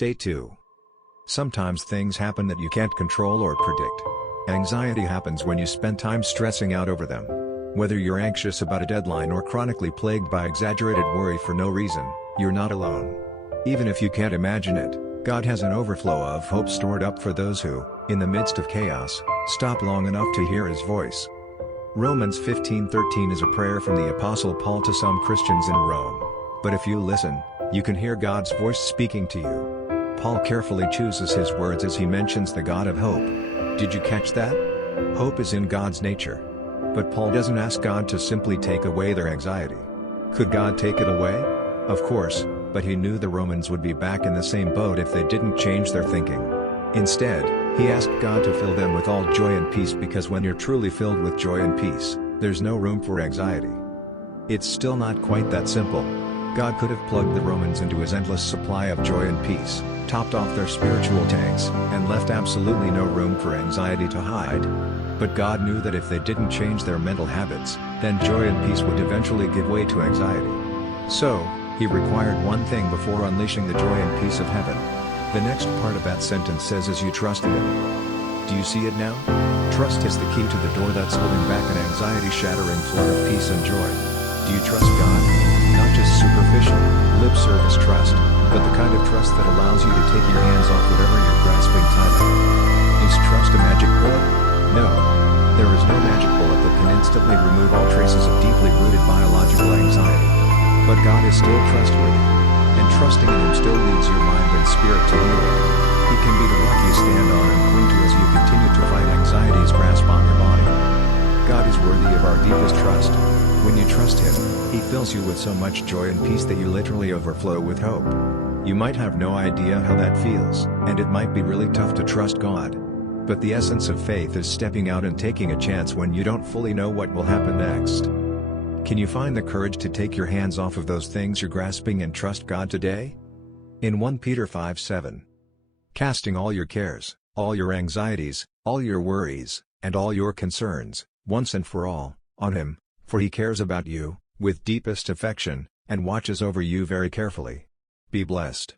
Day 2. Sometimes things happen that you can't control or predict. Anxiety happens when you spend time stressing out over them. Whether you're anxious about a deadline or chronically plagued by exaggerated worry for no reason, you're not alone. Even if you can't imagine it, God has an overflow of hope stored up for those who, in the midst of chaos, stop long enough to hear His voice. Romans 15:13 is a prayer from the Apostle Paul to some Christians in Rome. But if you listen, you can hear God's voice speaking to you. Paul carefully chooses his words as he mentions the God of hope. Did you catch that? Hope is in God's nature. But Paul doesn't ask God to simply take away their anxiety. Could God take it away? Of course, but he knew the Romans would be back in the same boat if they didn't change their thinking. Instead, he asked God to fill them with all joy and peace, because when you're truly filled with joy and peace, there's no room for anxiety. It's still not quite that simple. God could have plugged the Romans into his endless supply of joy and peace, topped off their spiritual tanks, and left absolutely no room for anxiety to hide. But God knew that if they didn't change their mental habits, then joy and peace would eventually give way to anxiety. So, he required one thing before unleashing the joy and peace of heaven. The next part of that sentence says, as you trust in Him. Do you see it now? Trust is the key to the door that's holding back an anxiety-shattering flood of peace and joy. Do you trust God? Not just superficial, lip-service trust, but the kind of trust that allows you to take your hands off whatever you're grasping tightly. Is trust a magic bullet? No. There is no magic bullet that can instantly remove all traces of deeply rooted biological anxiety. But God is still trustworthy. And trusting in Him still leads your mind and spirit to healing. He can be the rock you stand on and cling to as you continue to fight anxiety's grasp on your body. God is worthy of our deepest trust. When you trust Him, He fills you with so much joy and peace that you literally overflow with hope. You might have no idea how that feels, and it might be really tough to trust God. But the essence of faith is stepping out and taking a chance when you don't fully know what will happen next. Can you find the courage to take your hands off of those things you're grasping and trust God today? In 1 Peter 5:7. Casting all your cares, all your anxieties, all your worries, and all your concerns, once and for all, on Him, for He cares about you, with deepest affection, and watches over you very carefully. Be blessed.